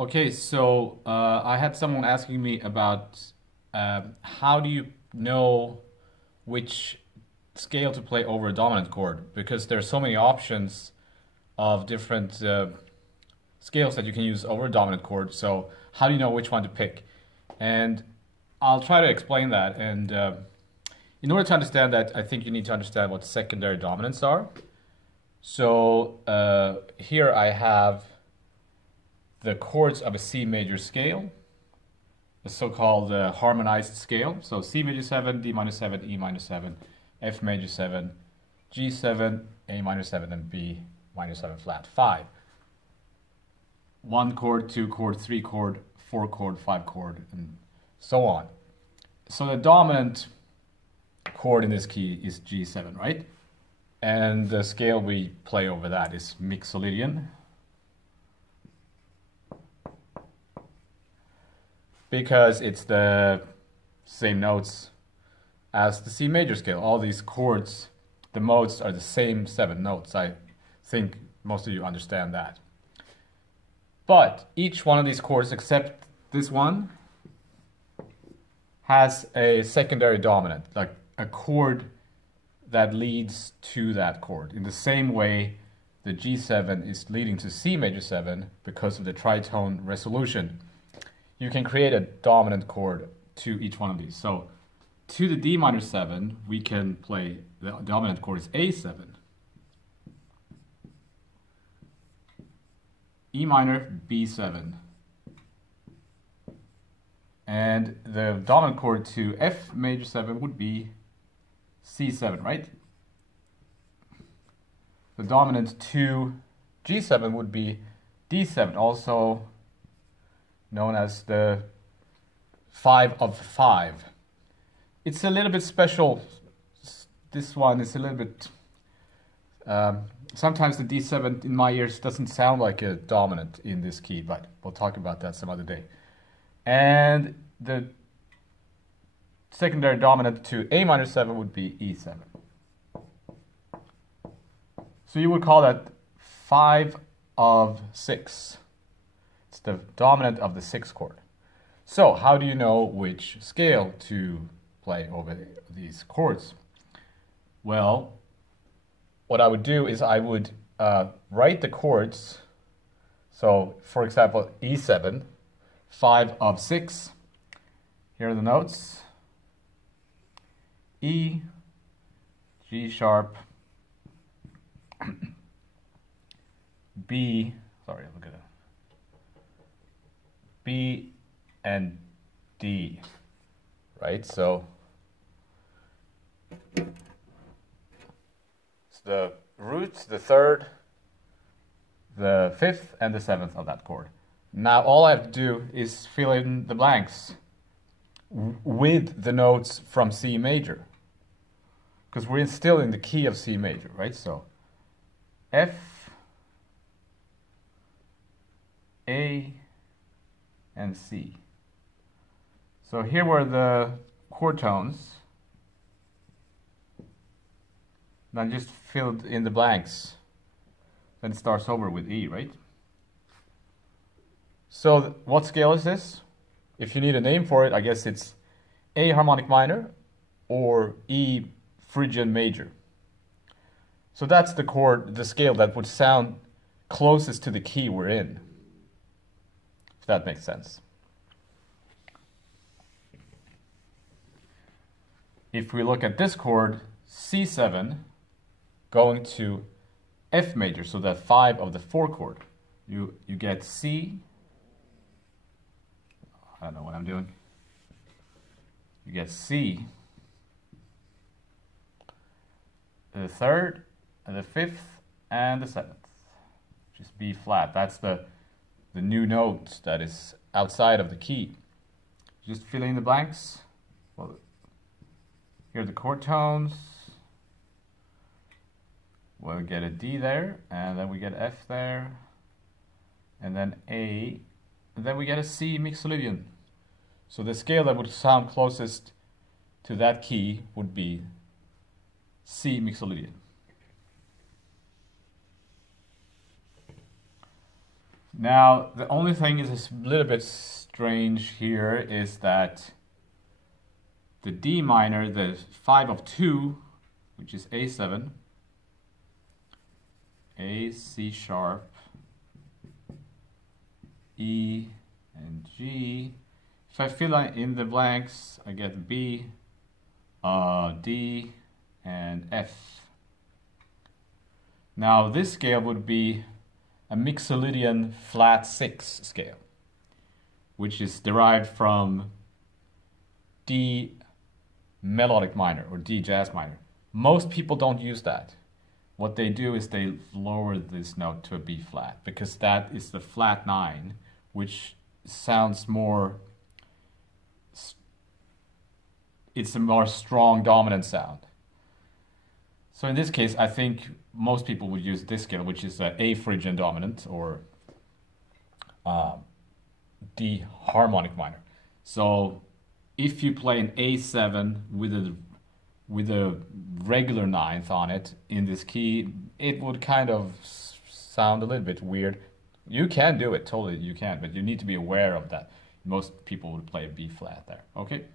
Okay, so I had someone asking me about how do you know which scale to play over a dominant chord? Because there's so many options of different scales that you can use over a dominant chord. So how do you know which one to pick? And I'll try to explain that. And in order to understand that, I think you need to understand what secondary dominants are. So here I have the chords of a C major scale, the so-called harmonized scale. So C major 7, D minor 7, E minor 7, F major 7, G7, A minor 7, and B minor 7 flat 5. 1 chord, 2 chord, 3 chord, 4 chord, 5 chord, and so on. So the dominant chord in this key is G7, right? And the scale we play over that is Mixolydian. Because it's the same notes as the C major scale. All these chords, the modes are the same 7 notes. I think most of you understand that. But each one of these chords, except this one, has a secondary dominant, like a chord that leads to that chord. In the same way, the G7 is leading to C major 7 because of the tritone resolution. You can create a dominant chord to each one of these. So to the D minor 7, we can play, the dominant chord is A7. E minor, B7. And the dominant chord to F major 7 would be C7, right? The dominant to G7 would be D7, also known as the 5 of 5. It's a little bit special. This one is a little bit... sometimes the D7 in my ears doesn't sound like a dominant in this key, but we'll talk about that some other day. And the secondary dominant to A minor 7 would be E7. So you would call that 5 of 6. It's the dominant of the 6th chord. So how do you know which scale to play over these chords? Well, what I would do is I would write the chords. So for example, E7, 5 of 6. Here are the notes. E, G sharp, B, sorry, look at that. B and D, right? So it's the root, the 3rd, the 5th, and the 7th of that chord. Now all I have to do is fill in the blanks with the notes from C major, because we're still in the key of C major, right? So F, A, and C. So here were the chord tones. Then just filled in the blanks. Then it starts over with E, right? So what scale is this? If you need a name for it, I guess it's A harmonic minor or E Phrygian major. So that's the chord, the scale that would sound closest to the key we're in. If that makes sense. If we look at this chord, C7, going to F major, so that 5 of the 4 chord, you get C, I don't know what I'm doing, you get C, the 3rd, and the 5th, and the 7th, just B flat. That's the new note that is outside of the key. Just fill in the blanks. Well, here are the chord tones. We'll get a D there, and then we get F there, and then A, and then we get a C Mixolydian. So the scale that would sound closest to that key would be C Mixolydian. Now, the only thing is a little bit strange here is that the D minor, the 5 of 2, which is A7, A, C sharp, E, and G. If I fill in the blanks, I get B, D, and F. Now this scale would be a Mixolydian flat 6 scale, which is derived from D melodic minor or D jazz minor. Most people don't use that. What they do is they lower this note to a B flat because that is the flat 9, which sounds more, it's a more strong dominant sound. So in this case, I think most people would use this scale, which is A Phrygian dominant or D harmonic minor. So if you play an A7 with a regular 9th on it in this key, it would kind of sound a little bit weird. You can do it, totally you can, but you need to be aware of that. Most people would play a B flat there, okay?